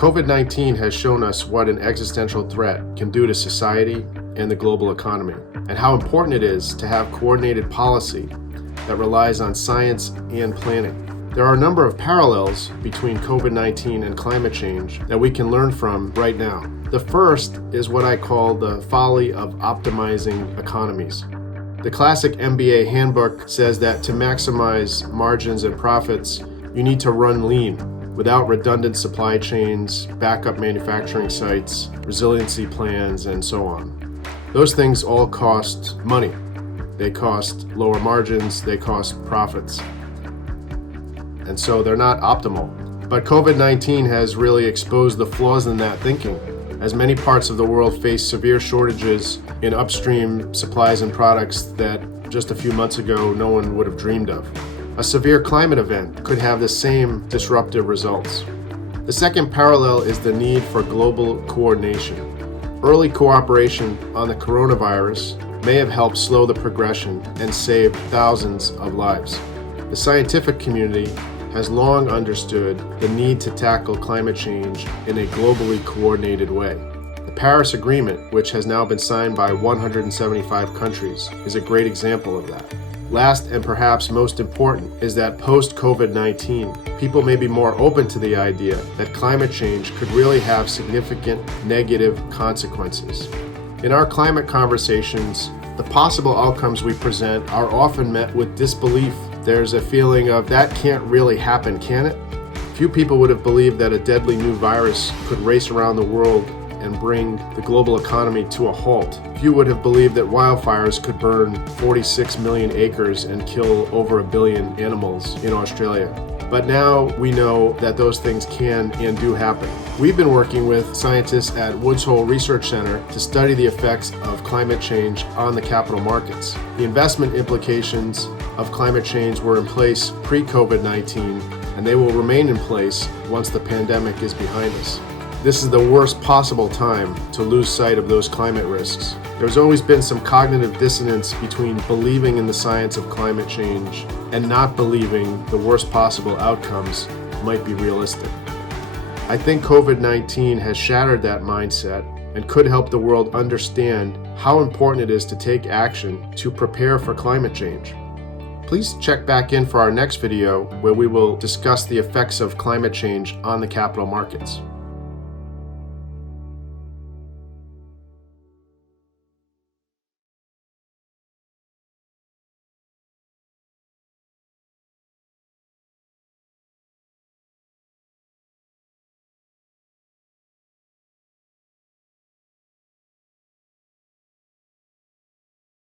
COVID-19 has shown us what an existential threat can do to society and the global economy, and how important it is to have coordinated policy that relies on science and planning. There are a number of parallels between COVID-19 and climate change that we can learn from right now. The first is what I call the folly of optimizing economies. The classic MBA handbook says that to maximize margins and profits, you need to run lean without redundant supply chains, backup manufacturing sites, resiliency plans, and so on. Those things all cost money. They cost lower margins, they cost profits. And so they're not optimal. But COVID-19 has really exposed the flaws in that thinking, as many parts of the world face severe shortages in upstream supplies and products that just a few months ago no one would have dreamed of. A severe climate event could have the same disruptive results. The second parallel is the need for global coordination. Early cooperation on the coronavirus may have helped slow the progression and saved thousands of lives. The scientific community has long understood the need to tackle climate change in a globally coordinated way. The Paris Agreement, which has now been signed by 175 countries, is a great example of that. Last and perhaps most important is that post-COVID-19, people may be more open to the idea that climate change could really have significant negative consequences. In our climate conversations, the possible outcomes we present are often met with disbelief. There's a feeling of that can't really happen, can it? Few people would have believed that a deadly new virus could race around the world and bring the global economy to a halt. Few would have believed that wildfires could burn 46 million acres and kill over 1 billion animals in Australia. But now we know that those things can and do happen. We've been working with scientists at Woodwell Research Center to study the effects of climate change on the capital markets. The investment implications of climate change were in place pre-COVID-19, and they will remain in place once the pandemic is behind us. This is the worst possible time to lose sight of those climate risks. There's always been some cognitive dissonance between believing in the science of climate change and not believing the worst possible outcomes might be realistic. I think COVID-19 has shattered that mindset and could help the world understand how important it is to take action to prepare for climate change. Please check back in for our next video where we will discuss the effects of climate change on the capital markets.